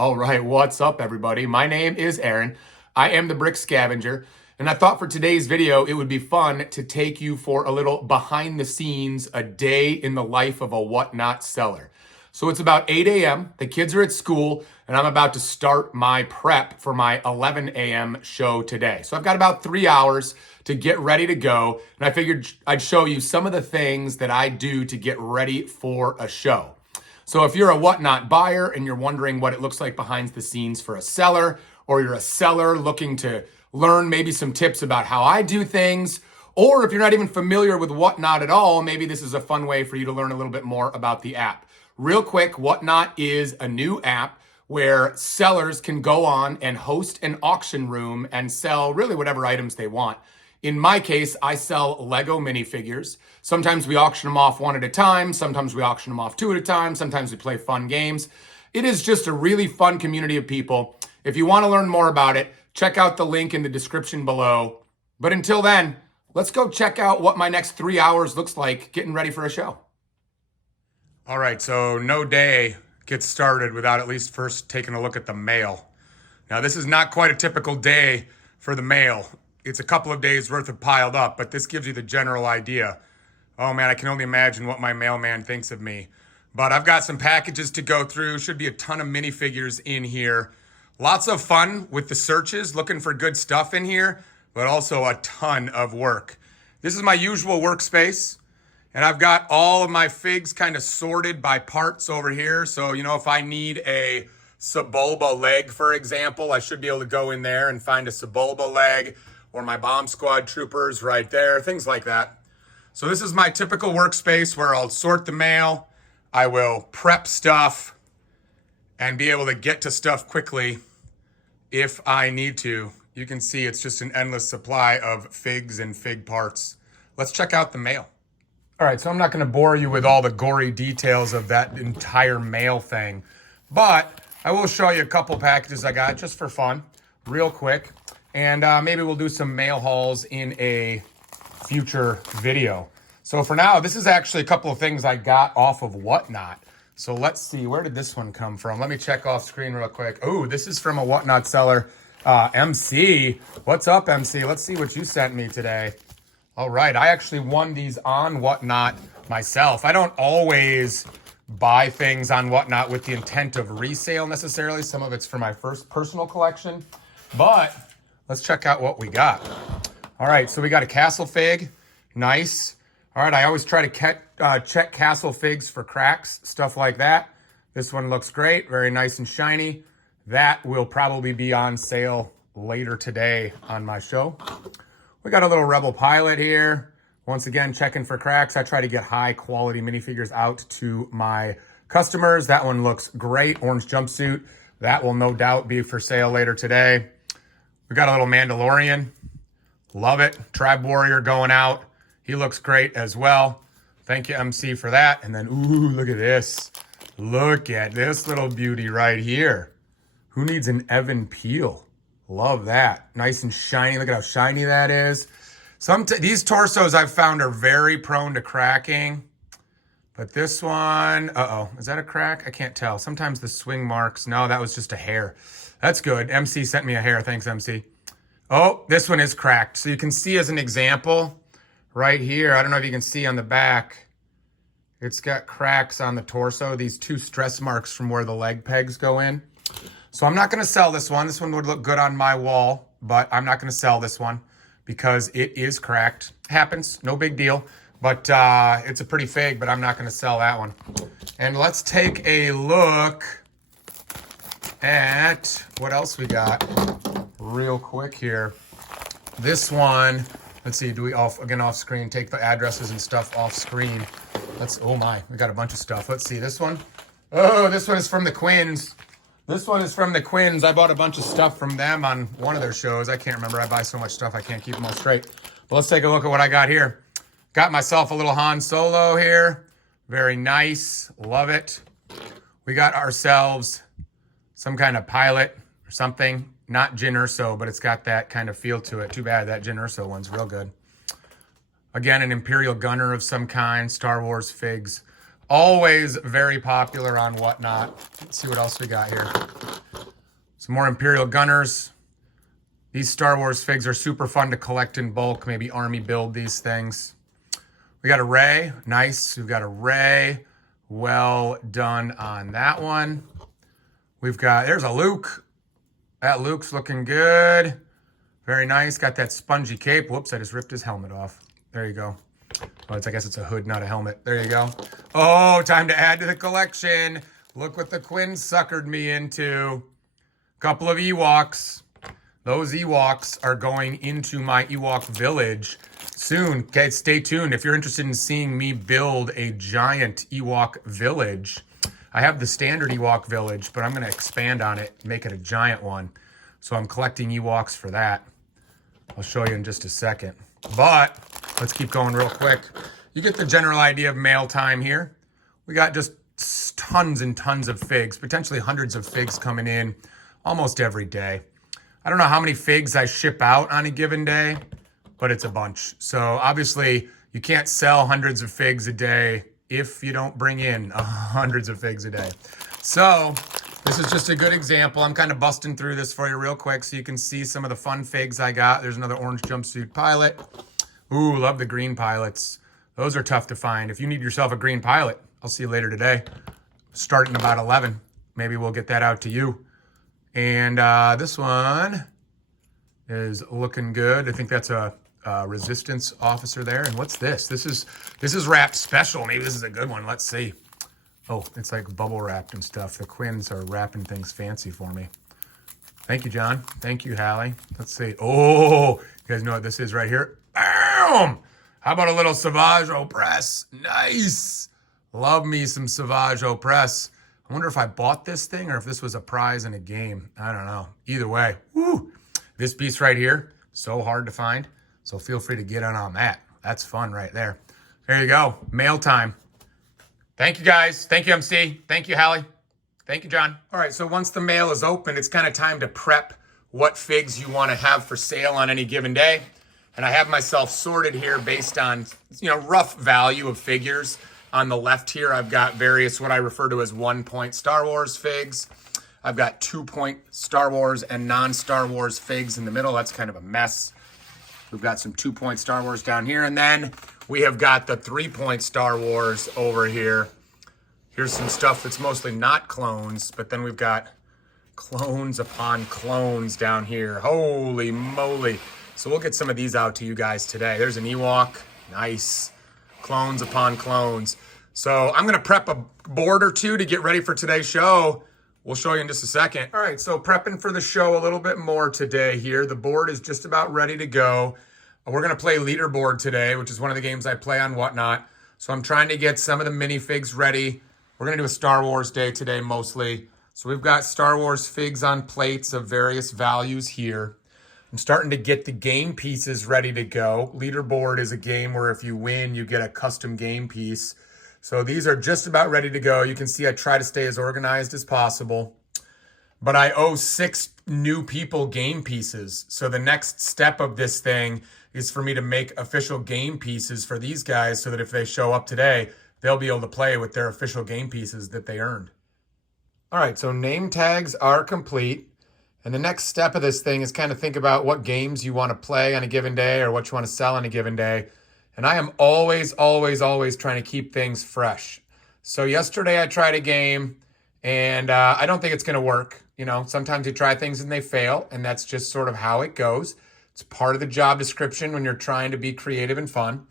All right, what's up, everybody? My name is Aaron. I am the Brick Scavenger, and I thought for today's video it would be fun to take you for a little behind the scenes, a day in the life of a WhatNot seller. So it's about 8 a.m., the kids are at school, and I'm about to start my prep for my 11 a.m. show today. So I've got about 3 hours to get ready to go, and I figured I'd show you some of the things that I do to get ready for a show. So if you're a WhatNot buyer and you're wondering what it looks like behind the scenes for a seller, or you're a seller looking to learn maybe some tips about how I do things, or if you're not even familiar with WhatNot at all, maybe this is a fun way for you to learn a little bit more about the app. Real quick, WhatNot is a new app where sellers can go on and host an auction room and sell really whatever items they want. In my case, I sell Lego minifigures. Sometimes we auction them off one at a time. Sometimes we auction them off two at a time. Sometimes we play fun games. It is just a really fun community of people. If you want to learn more about it, check out the link in the description below. But until then, let's go check out what my next 3 hours looks like getting ready for a show. All right, so no day gets started without at least first taking a look at the mail. Now, this is not quite a typical day for the mail. It's a couple of days worth of piled up, but this gives you the general idea. Oh man, I can only imagine what my mailman thinks of me. But I've got some packages to go through. Should be a ton of minifigures in here. Lots of fun with the searches, looking for good stuff in here, but also a ton of work. This is my usual workspace, and I've got all of my figs kind of sorted by parts over here. So, if I need a Sebulba leg, for example, I should be able to go in there and find a Sebulba leg, or my bomb squad troopers right there, things like that. So this is my typical workspace where I'll sort the mail, I will prep stuff, and be able to get to stuff quickly if I need to. You can see it's just an endless supply of figs and fig parts. Let's check out the mail. All right, so I'm not gonna bore you with all the gory details of that entire mail thing, but I will show you a couple packages I got just for fun, real quick. And maybe we'll do some mail hauls in a future video. So for now, this is actually a couple of things I got off of WhatNot. So let's see, where did this one come from? Let me check off screen real quick. Oh, this is from a WhatNot seller, MC. What's up, MC? Let's see what you sent me today. All right, I actually won these on WhatNot myself. I don't always buy things on WhatNot with the intent of resale necessarily. Some of it's for my first personal collection, but let's check out what we got. All right, so we got a castle fig. Nice. All right, I always try to check castle figs for cracks, stuff like that. This one looks great, very nice and shiny. That will probably be on sale later today on my show. We got a little Rebel Pilot here. Once again, checking for cracks. I try to get high quality minifigures out to my customers. That one looks great, orange jumpsuit. That will no doubt be for sale later today. We got a little Mandalorian. Love it. Tribe Warrior going out. He looks great as well. Thank you, MC, for that. And then, ooh, look at this. Look at this little beauty right here. Who needs an Evan Peel? Love that. Nice and shiny. Look at how shiny that is. These torsos I've found are very prone to cracking. But this one, is that a crack? I can't tell. Sometimes the swing marks. No, that was just a hair. That's good. MC sent me a hair. Thanks, MC. Oh, this one is cracked. So you can see as an example right here. I don't know if you can see on the back. It's got cracks on the torso. These two stress marks from where the leg pegs go in. So I'm not going to sell this one. This one would look good on my wall, but I'm not going to sell this one because it is cracked. Happens. No big deal. But it's a pretty fig, but I'm not going to sell that one. And let's take a look at what else we got real quick here. This one, let's see, do we off screen, take the addresses and stuff off screen. Oh my, we got a bunch of stuff. Let's see this one. Oh, this one is from the Quins. This one is from the Quins. I bought a bunch of stuff from them on one of their shows. I can't remember. I buy so much stuff, I can't keep them all straight. But let's take a look at what I got here. Got myself a little Han Solo here. Very nice. Love it. We got ourselves some kind of pilot or something. Not Jyn Erso, but it's got that kind of feel to it. Too bad that Jyn Erso one's real good. Again, an Imperial gunner of some kind. Star Wars figs. Always very popular on WhatNot. Let's see what else we got here. Some more Imperial Gunners. These Star Wars figs are super fun to collect in bulk. Maybe army build these things. We got a Rey. Nice. We've got a Rey. Well done on that one. We've got, there's a Luke. That Luke's looking good. Very nice. Got that spongy cape. Whoops, I just ripped his helmet off. There you go. Oh, I guess it's a hood, not a helmet. There you go. Oh, time to add to the collection. Look what the Quinn suckered me into. Couple of Ewoks. Those Ewoks are going into my Ewok village soon. Okay, stay tuned. If you're interested in seeing me build a giant Ewok village, I have the standard Ewok village, but I'm going to expand on it, make it a giant one. So I'm collecting Ewoks for that. I'll show you in just a second. But let's keep going real quick. You get the general idea of mail time here. We got just tons and tons of figs, potentially hundreds of figs coming in almost every day. I don't know how many figs I ship out on a given day, but it's a bunch. So obviously you can't sell hundreds of figs a day if you don't bring in hundreds of figs a day. So this is just a good example. I'm kind of busting through this for you real quick so you can see some of the fun figs I got. There's another orange jumpsuit pilot. Ooh, love the green pilots. Those are tough to find. If you need yourself a green pilot, I'll see you later today. Starting about 11. Maybe we'll get that out to you. And this one is looking good. I think that's a resistance officer there. And what's this? This is wrapped special. Maybe this is a good one. Let's see. Oh, it's like bubble wrapped and stuff. The Quinns are wrapping things fancy for me. Thank you, John. Thank you, Hallie. Let's see. Oh, you guys know what this is right here? Bam! How about a little Savage Opress? Nice. Love me some Savage Opress. I wonder if I bought this thing or if this was a prize in a game. I don't know. Either way, woo! This piece right here, so hard to find. So feel free to get in on that. That's fun right there. There you go. Mail time. Thank you, guys. Thank you, MC. Thank you, Hallie. Thank you, John. All right, so once the mail is open, it's kind of time to prep what figs you want to have for sale on any given day. And I have myself sorted here based on, rough value of figures. On the left here, I've got various what I refer to as 1-point Star Wars figs. I've got 2-point Star Wars and non-Star Wars figs in the middle. That's kind of a mess. We've got some 2-point Star Wars down here. And then we have got the 3-point Star Wars over here. Here's some stuff that's mostly not clones, but then we've got clones upon clones down here. Holy moly. So we'll get some of these out to you guys today. There's an Ewok. Nice. Clones upon clones. So I'm going to prep a board or two to get ready for today's show. We'll show you in just a second. All right, so prepping for the show a little bit more today here. The board is just about ready to go. We're going to play leaderboard today, which is one of the games I play on WhatNot. So I'm trying to get some of the minifigs ready. We're going to do a Star Wars day today mostly. So we've got Star Wars figs on plates of various values here. I'm starting to get the game pieces ready to go. Leaderboard is a game where if you win, you get a custom game piece. So these are just about ready to go. You can see I try to stay as organized as possible. But I owe 6 new people game pieces. So the next step of this thing is for me to make official game pieces for these guys so that if they show up today, they'll be able to play with their official game pieces that they earned. All right, so name tags are complete. And the next step of this thing is kind of think about what games you want to play on a given day or what you want to sell on a given day. And I am always, always, always trying to keep things fresh. So yesterday I tried a game and I don't think it's going to work. Sometimes you try things and they fail, and that's just sort of how it goes. It's part of the job description when you're trying to be creative and fun.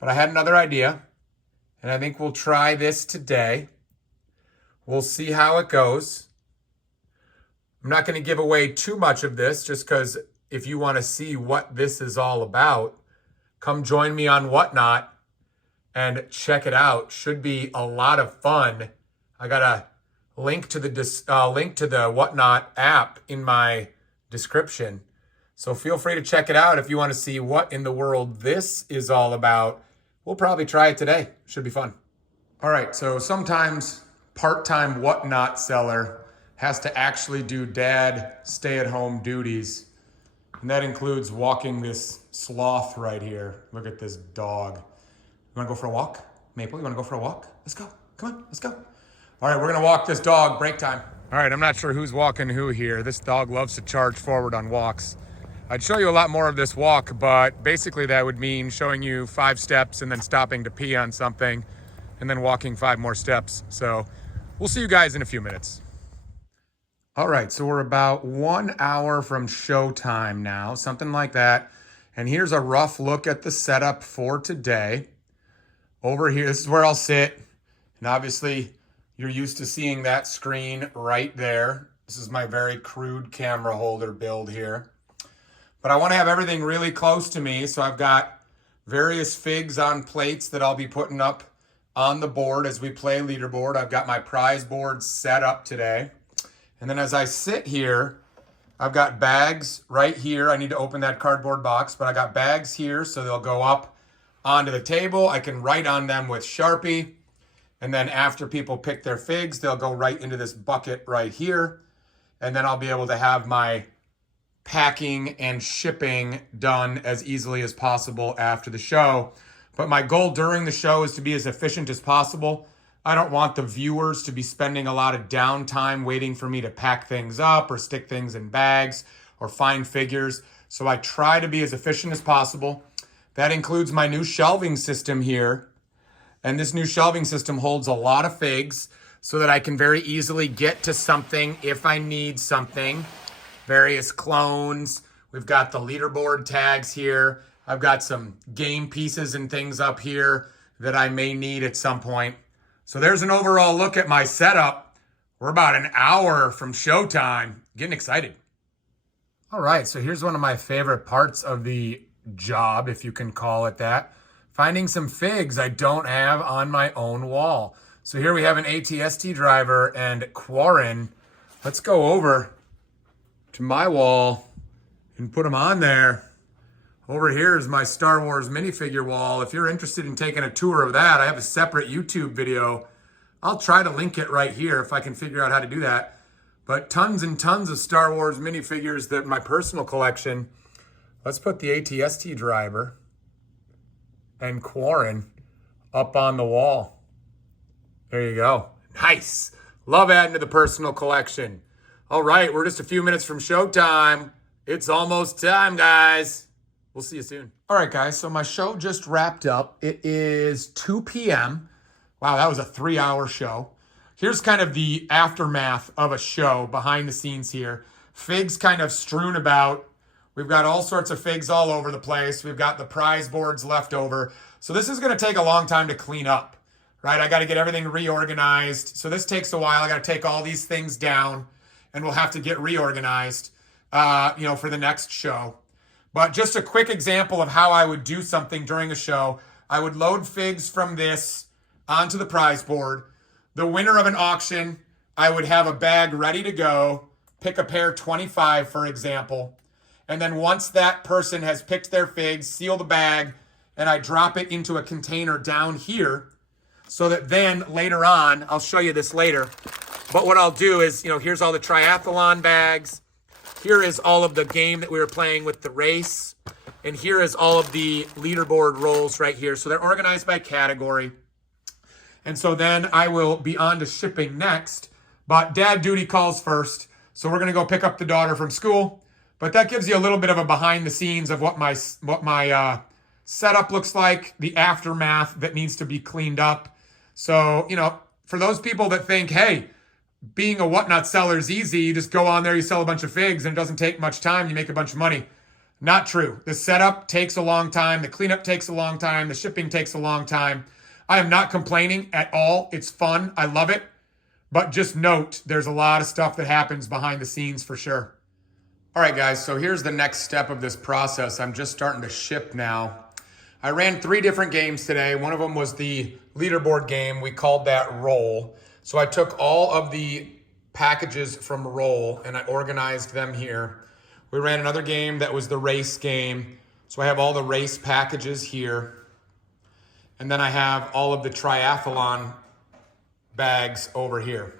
But I had another idea, and I think we'll try this today. We'll see how it goes. I'm not going to give away too much of this just because if you want to see what this is all about, come join me on WhatNot and check it out. Should be a lot of fun. I got a link to the WhatNot app in my description. So feel free to check it out if you want to see what in the world this is all about. We'll probably try it today. Should be fun. All right, so sometimes part-time WhatNot seller has to actually do dad stay-at-home duties. And that includes walking this sloth right here. Look at this dog. You wanna go for a walk? Maple, you wanna go for a walk? Let's go, come on, let's go. All right, we're gonna walk this dog, break time. All right, I'm not sure who's walking who here. This dog loves to charge forward on walks. I'd show you a lot more of this walk, but basically that would mean showing you 5 steps and then stopping to pee on something and then walking 5 more steps. So we'll see you guys in a few minutes. All right, so we're about 1 hour from showtime now, something like that. And here's a rough look at the setup for today. Over here, this is where I'll sit. And obviously, you're used to seeing that screen right there. This is my very crude camera holder build here. But I want to have everything really close to me, so I've got various figs on plates that I'll be putting up on the board as we play leaderboard. I've got my prize board set up today. And then as I sit here, I've got bags right here. I need to open that cardboard box, but I got bags here, so they'll go up onto the table. I can write on them with Sharpie. And then after people pick their figs, they'll go right into this bucket right here. And then I'll be able to have my packing and shipping done as easily as possible after the show. But my goal during the show is to be as efficient as possible. I don't want the viewers to be spending a lot of downtime waiting for me to pack things up or stick things in bags or find figures. So I try to be as efficient as possible. That includes my new shelving system here. And this new shelving system holds a lot of figs so that I can very easily get to something if I need something. Various clones. We've got the leaderboard tags here. I've got some game pieces and things up here that I may need at some point. So there's an overall look at my setup. We're about an hour from showtime. Getting excited. All right, so here's one of my favorite parts of the job, if you can call it that. Finding some figs I don't have on my own wall. So here we have an ATST driver and Quarren. Let's go over to my wall and put them on there. Over here is my Star Wars minifigure wall. If you're interested in taking a tour of that, I have a separate YouTube video. I'll try to link it right here if I can figure out how to do that. But tons and tons of Star Wars minifigures that my personal collection. Let's put the ATST driver and Quarren up on the wall. There you go. Nice. Love adding to the personal collection. All right, we're just a few minutes from showtime. It's almost time, guys. We'll see you soon. All right, guys, so my show just wrapped up. It is 2 p.m. Wow, that was a 3-hour show. Here's kind of the aftermath of a show, behind the scenes here. Figs kind of strewn about. We've got all sorts of figs all over the place. We've got the prize boards left over. So this is going to take a long time to clean up, right? I got to get everything reorganized. So this takes a while. I got to take all these things down and we'll have to get reorganized, for the next show. But just a quick example of how I would do something during a show. I would load figs from this onto the prize board. The winner of an auction, I would have a bag ready to go. Pick a pair 25, for example. And then once that person has picked their figs, seal the bag, and I drop it into a container down here so that then later on, I'll show you this later, but what I'll do is, here's all the triathlon bags. Here is all of the game that we were playing with the race. And here is all of the leaderboard rolls right here. So they're organized by category. And so then I will be on to shipping next, but dad duty calls first. So we're going to go pick up the daughter from school. But that gives you a little bit of a behind the scenes of what my setup looks like, the aftermath that needs to be cleaned up. So, for those people that think, hey, being a WhatNot seller is easy, you just go on there, you sell a bunch of figs, and it doesn't take much time, you make a bunch of money. Not true. The setup takes a long time, the cleanup takes a long time, the shipping takes a long time. I am not complaining at all. It's fun. I love it. But just note, there's a lot of stuff that happens behind the scenes for sure. All right, guys, so here's the next step of this process. I'm just starting to ship now. I ran 3 different games today. One of them was the leaderboard game. We called that Roll. So I took all of the packages from Roll and I organized them here. We ran another game that was the race game. So I have all the race packages here. And then I have all of the triathlon bags over here.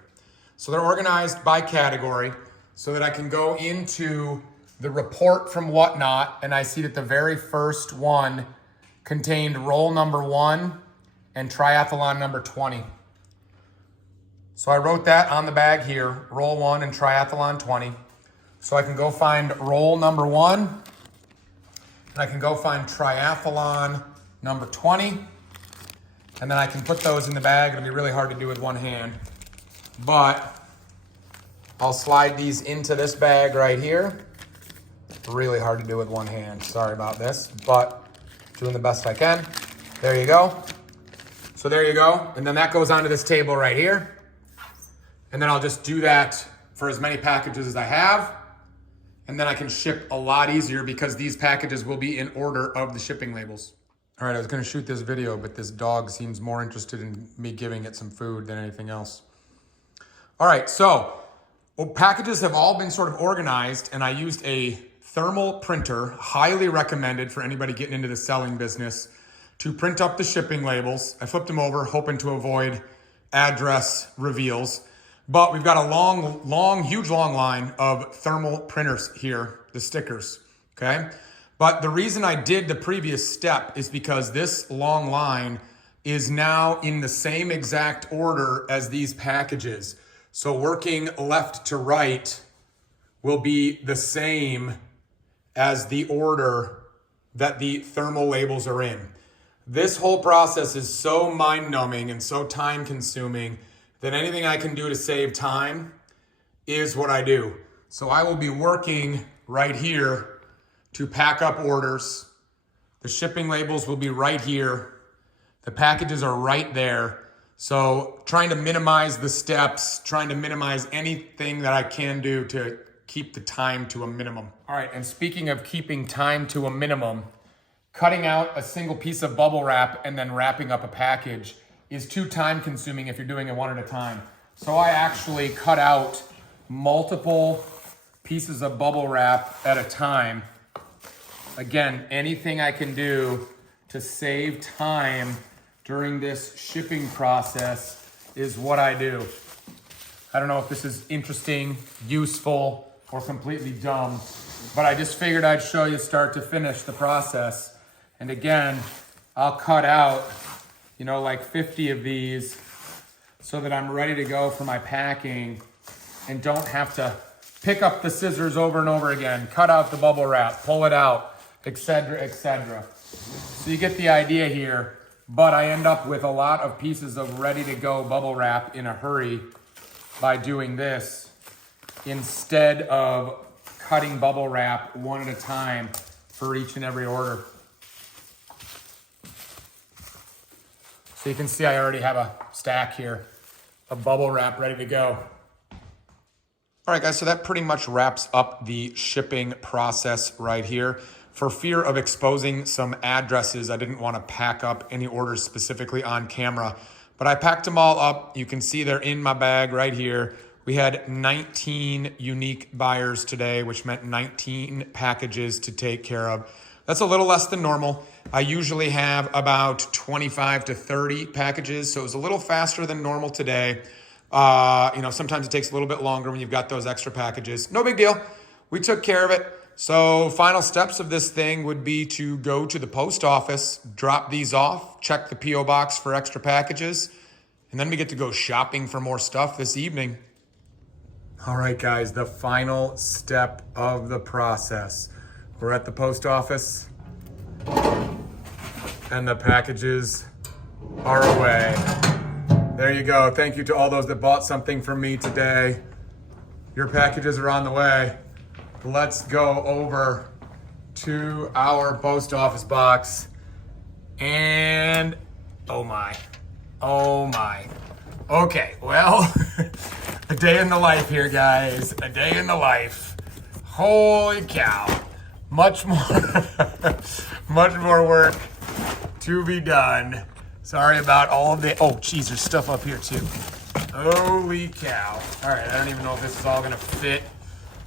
So they're organized by category, so that I can go into the report from WhatNot and I see that the very first one contained roll number 1 and triathlon number 20. So I wrote that on the bag here, roll 1 and triathlon 20. So I can go find roll number 1, and I can go find triathlon number 20, and then I can put those in the bag. It'll be really hard to do with one hand, but I'll slide these into this bag right here. Really hard to do with one hand. Sorry about this, but doing the best I can. There you go. So there you go. And then that goes onto this table right here. And then I'll just do that for as many packages as I have. And then I can ship a lot easier because these packages will be in order of the shipping labels. All right, I was gonna shoot this video, but this dog seems more interested in me giving it some food than anything else. All right, so packages have all been sort of organized, and I used a thermal printer, highly recommended for anybody getting into the selling business, to print up the shipping labels. I flipped them over, hoping to avoid address reveals. But we've got a huge long line of thermal printers here, the stickers, okay? But the reason I did the previous step is because this long line is now in the same exact order as these packages. So working left to right will be the same as the order that the thermal labels are in. This whole process is so mind-numbing and so time-consuming that anything I can do to save time is what I do. So I will be working right here to pack up orders. The shipping labels will be right here. The packages are right there. So trying to minimize the steps, trying to minimize anything that I can do to keep the time to a minimum. All right, and speaking of keeping time to a minimum, cutting out a single piece of bubble wrap and then wrapping up a package is too time consuming if you're doing it one at a time. So I actually cut out multiple pieces of bubble wrap at a time. Again, anything I can do to save time during this shipping process is what I do. I don't know if this is interesting, useful, or completely dumb, but I just figured I'd show you start to finish the process. And again, I'll cut out, like 50 of these so that I'm ready to go for my packing and don't have to pick up the scissors over and over again, cut out the bubble wrap, pull it out, etc., etc. So you get the idea here, but I end up with a lot of pieces of ready to go bubble wrap in a hurry by doing this instead of cutting bubble wrap one at a time for each and every order. So you can see I already have a stack here of bubble wrap ready to go. All right, guys, so that pretty much wraps up the shipping process right here. For fear of exposing some addresses, I didn't want to pack up any orders specifically on camera, but I packed them all up. You can see they're in my bag right here. We had 19 unique buyers today, which meant 19 packages to take care of. That's a little less than normal. I usually have about 25 to 30 packages, so it was a little faster than normal today. Sometimes it takes a little bit longer when you've got those extra packages. No big deal. We took care of it. So final steps of this thing would be to go to the post office, drop these off, check the P.O. box for extra packages, and then we get to go shopping for more stuff this evening. All right, guys, the final step of the process. We're at the post office, and the packages are away. There you go. Thank you to all those that bought something from me today. Your packages are on the way. Let's go over to our post office box. And oh my. Okay, well, a day in the life here, guys. A day in the life. Holy cow. Much more work to be done. Sorry about all of the, geez, there's stuff up here too. Holy cow. All right, I don't even know if this is all gonna fit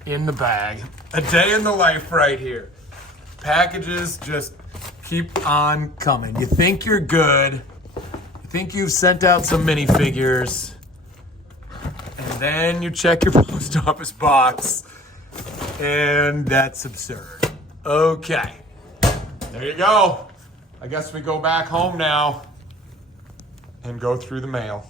in the bag. A day in the life right here. Packages just keep on coming. You think you're good. You think you've sent out some minifigures. And then you check your post office box. And that's absurd. Okay. There you go. I guess we go back home now and go through the mail.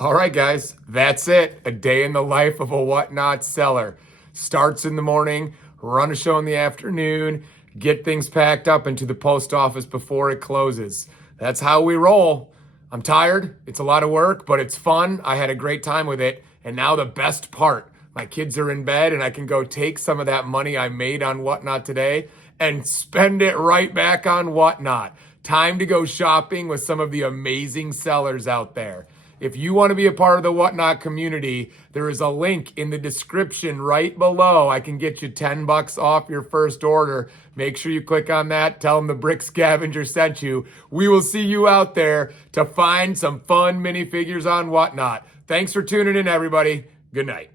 All right, guys, that's it. A day in the life of a WhatNot seller. Starts in the morning, run a show in the afternoon, get things packed up into the post office before it closes. That's how we roll. I'm tired. It's a lot of work, but it's fun. I had a great time with it. And now the best part, my kids are in bed and I can go take some of that money I made on WhatNot today and spend it right back on WhatNot. Time to go shopping with some of the amazing sellers out there. If you want to be a part of the WhatNot community, there is a link in the description right below. I can get you $10 off your first order. Make sure you click on that. Tell them the Brick Scavenger sent you. We will see you out there to find some fun minifigures on WhatNot. Thanks for tuning in, everybody. Good night.